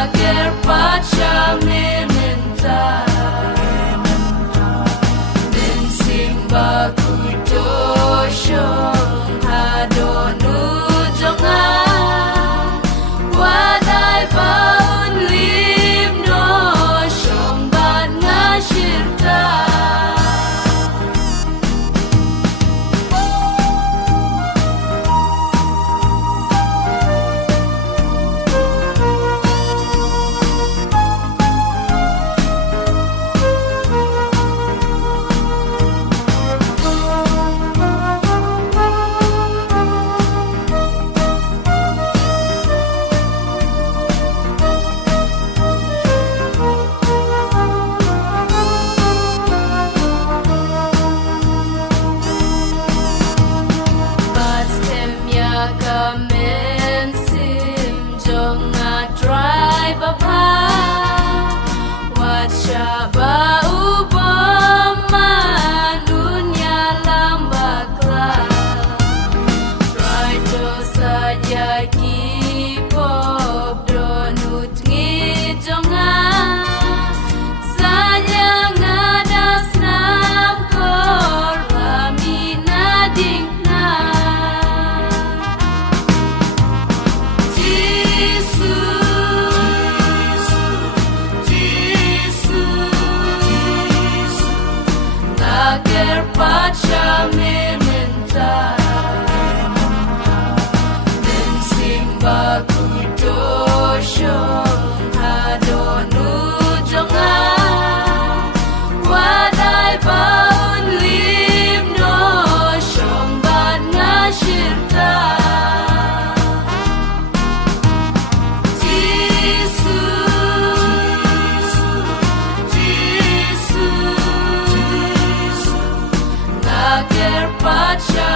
Lager pacha minenta Min simba kutosho Hadonu jonga Wadai baun limno Shomban ngashirta Kamen sim jonga drive apa Wacha ba ubama dunia lambakla Try to saja kipop donut ngijonga Saja ngadas nam kor lamina dingna Lager pacha minenta Min simba kutosho Hadonu jonga Wadai baun limno Shomban ngashirta Lager pacha